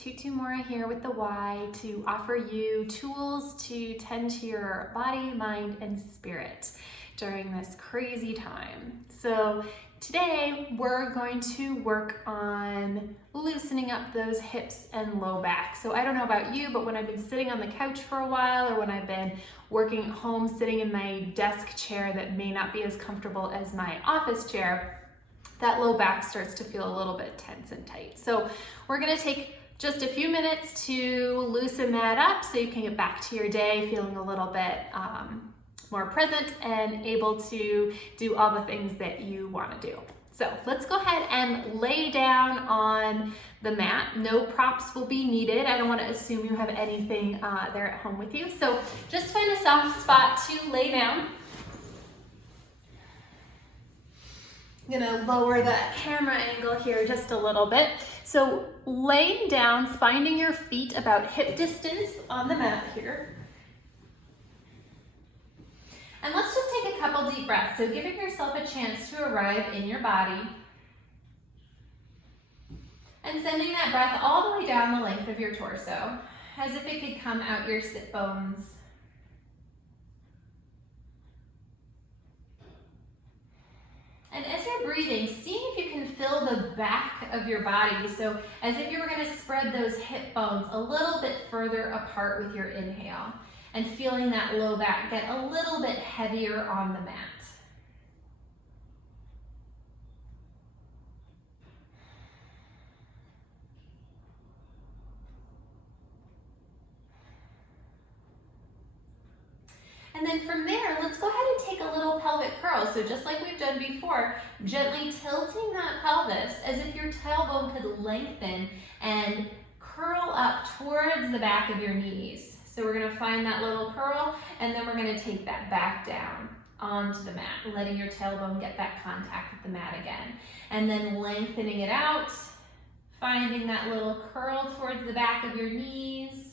Tutu Mora here with the Y to offer you tools to tend to your body, mind, and spirit during this crazy time. So today we're going to work on loosening up those hips and low back. So I don't know about you, but when I've been sitting on the couch for a while, or when I've been working at home, sitting in my desk chair that may not be as comfortable as my office chair, that low back starts to feel a little bit tense and tight. So we're gonna take just a few minutes to loosen that up so you can get back to your day feeling a little bit more present and able to do all the things that you want to do. So let's go ahead and lay down on the mat. No props will be needed. I don't want to assume you have anything there at home with you. So just find a soft spot to lay down. I'm gonna lower the camera angle here just a little bit. So laying down, finding your feet about hip distance on the mat here. And let's just take a couple deep breaths. So giving yourself a chance to arrive in your body. And sending that breath all the way down the length of your torso, as if it could come out your sit bones. And as you're breathing, seeing if you can fill the back of your body, so as if you were going to spread those hip bones a little bit further apart with your inhale, and feeling that low back get a little bit heavier on the mat. And then from there, let's go ahead and take a little pelvic curl. So just like we've done before, gently tilting that pelvis as if your tailbone could lengthen and curl up towards the back of your knees. So we're gonna find that little curl, and then we're gonna take that back down onto the mat, letting your tailbone get that contact with the mat again. And then lengthening it out, finding that little curl towards the back of your knees,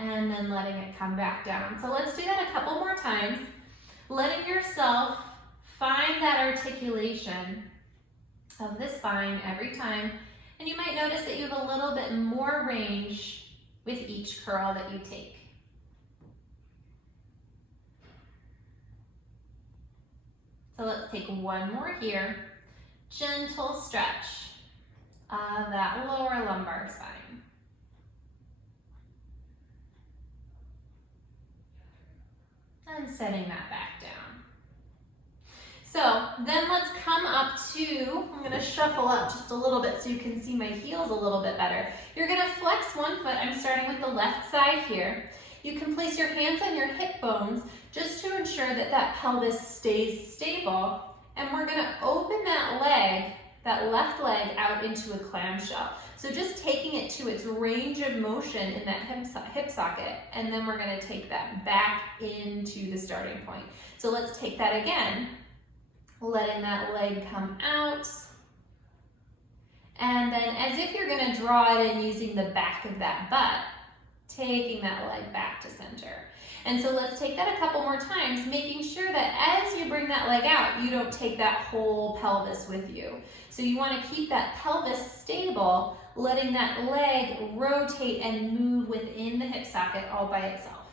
and then letting it come back down. So let's do that a couple more times, letting yourself find that articulation of the spine every time. And you might notice that you have a little bit more range with each curl that you take. So let's take one more here. Gentle stretch of that lower lumbar spine. And setting that back down. So then let's come up to, I'm gonna shuffle up just a little bit so you can see my heels a little bit better. You're gonna flex one foot. I'm starting with the left side here. You can place your hands on your hip bones just to ensure that that pelvis stays stable. And we're gonna open that leg, that left leg, out into a clamshell. So just taking it to its range of motion in that hip socket, and then we're gonna take that back into the starting point. So let's take that again, letting that leg come out. And then as if you're gonna draw it in using the back of that butt, taking that leg back to center. And so let's take that a couple more times, making sure that as you bring that leg out, you don't take that whole pelvis with you. So you want to keep that pelvis stable, letting that leg rotate and move within the hip socket all by itself.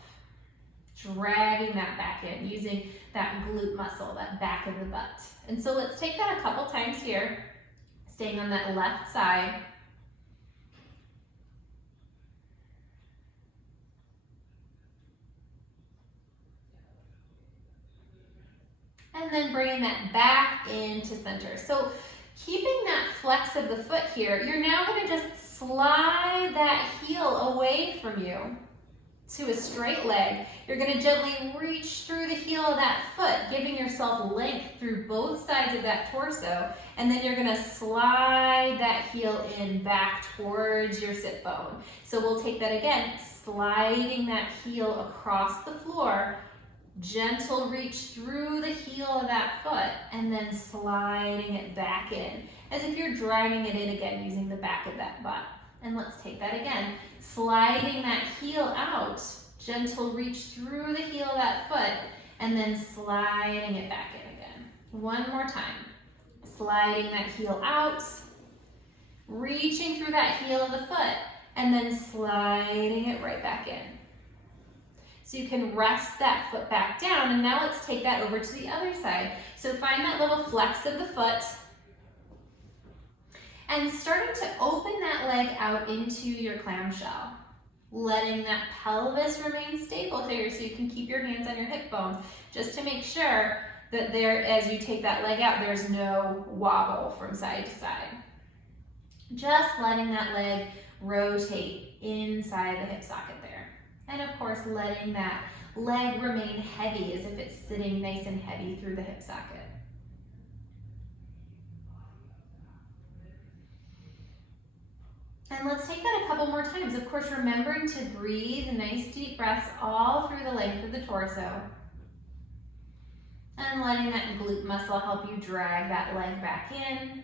Dragging that back in, using that glute muscle, that back of the butt. And so let's take that a couple times here, staying on that left side. And then bringing that back into center. So keeping that flex of the foot here, you're now gonna just slide that heel away from you to a straight leg. You're gonna gently reach through the heel of that foot, giving yourself length through both sides of that torso. And then you're gonna slide that heel in back towards your sit bone. So we'll take that again, sliding that heel across the floor, gentle reach through the heel of that foot, and then sliding it back in, as if you're dragging it in again using the back of that butt. And let's take that again, sliding that heel out, gentle reach through the heel of that foot, and then sliding it back in again. One more time, sliding that heel out, reaching through that heel of the foot and then sliding it right back in. So you can rest that foot back down, and now let's take that over to the other side. So find that little flex of the foot and starting to open that leg out into your clamshell, letting that pelvis remain stable here so you can keep your hands on your hip bones, just to make sure that there, as you take that leg out, there's no wobble from side to side. Just letting that leg rotate inside the hip socket there. And of course, letting that leg remain heavy as if it's sitting nice and heavy through the hip socket. And let's take that a couple more times. Of course, remembering to breathe nice deep breaths all through the length of the torso. And letting that glute muscle help you drag that leg back in.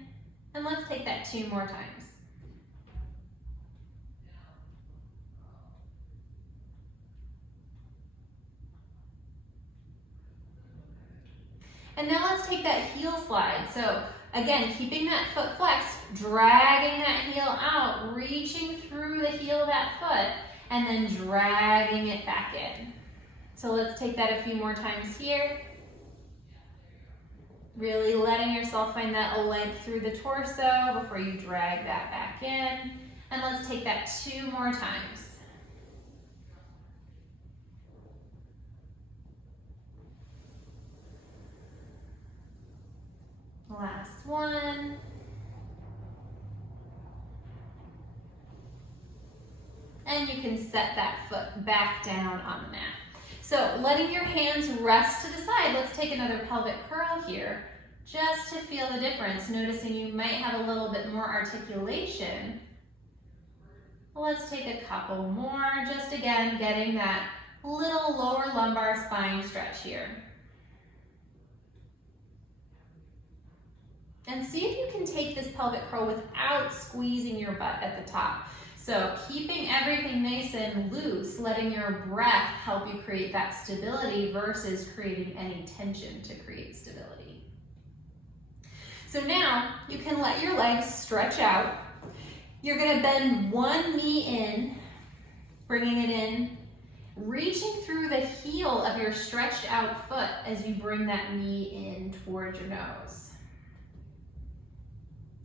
And let's take that 2 more times. And now let's take that heel slide. So again, keeping that foot flexed, dragging that heel out, reaching through the heel of that foot, and then dragging it back in. So let's take that a few more times here. Really letting yourself find that length through the torso before you drag that back in. And let's take that 2 more times. Last one. And you can set that foot back down on the mat. So letting your hands rest to the side, let's take another pelvic curl here, just to feel the difference, noticing you might have a little bit more articulation. Let's take a couple more, just again, getting that little lower lumbar spine stretch here. And see if you can take this pelvic curl without squeezing your butt at the top. So keeping everything nice and loose, letting your breath help you create that stability versus creating any tension to create stability. So now you can let your legs stretch out. You're gonna bend one knee in, bringing it in, reaching through the heel of your stretched out foot as you bring that knee in towards your nose.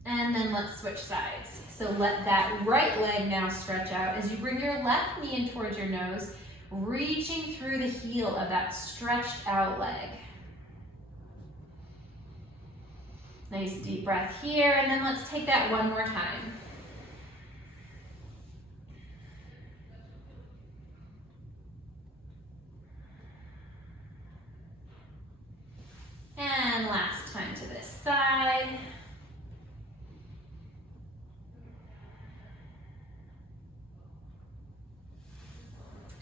And then let's switch sides. So let that right leg now stretch out as you bring your left knee in towards your nose, reaching through the heel of that stretched out leg. Nice deep breath here, and then let's take that one more time. And last time to this side.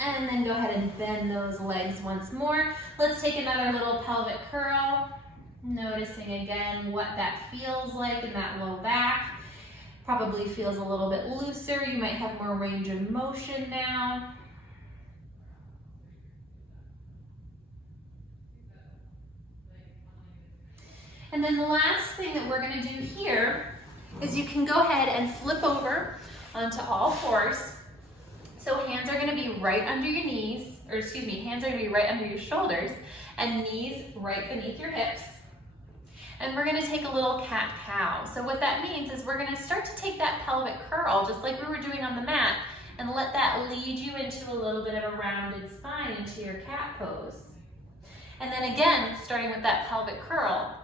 And then go ahead and bend those legs once more. Let's take another little pelvic curl. Noticing again what that feels like in that low back. Probably feels a little bit looser. You might have more range of motion now. And then the last thing that we're going to do here is you can go ahead and flip over onto all fours. So hands are going to be right under your knees, or excuse me, hands are going to be right under your shoulders and knees right beneath your hips. And we're going to take a little cat-cow. So what that means is we're going to start to take that pelvic curl, just like we were doing on the mat, and let that lead you into a little bit of a rounded spine into your cat pose. And then again, starting with that pelvic curl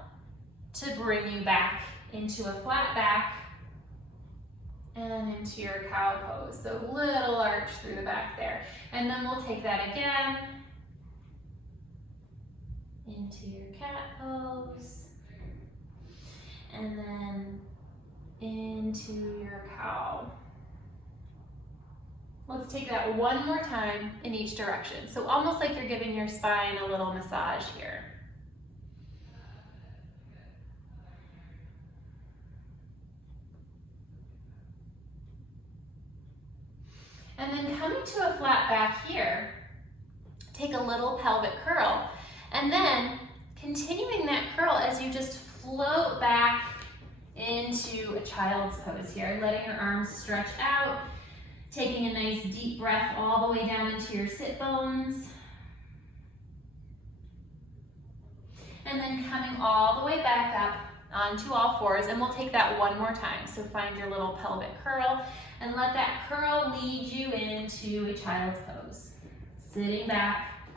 to bring you back into a flat back and into your cow pose. So little arch through the back there. And then we'll take that again into your cat pose. And then into your cow. Let's take that one more time in each direction. So almost like you're giving your spine a little massage here. And then coming to a flat back here, take a little pelvic curl, and then continuing that curl as you just float back into a child's pose here, letting your arms stretch out, taking a nice deep breath all the way down into your sit bones. And then coming all the way back up onto all fours, and we'll take that one more time. So find your little pelvic curl and let that curl lead you into a child's pose. Sitting back,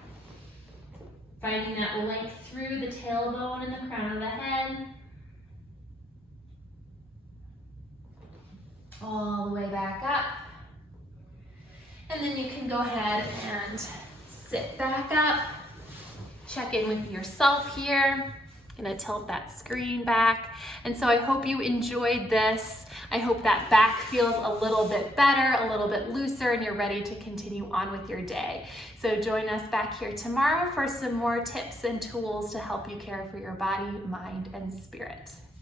finding that length through the tailbone and the crown of the head. All the way back up. And then you can go ahead and sit back up. Check in with yourself here. Gonna tilt that screen back. And so I hope you enjoyed this. I hope that back feels a little bit better, a little bit looser, and you're ready to continue on with your day. So join us back here tomorrow for some more tips and tools to help you care for your body, mind, and spirit.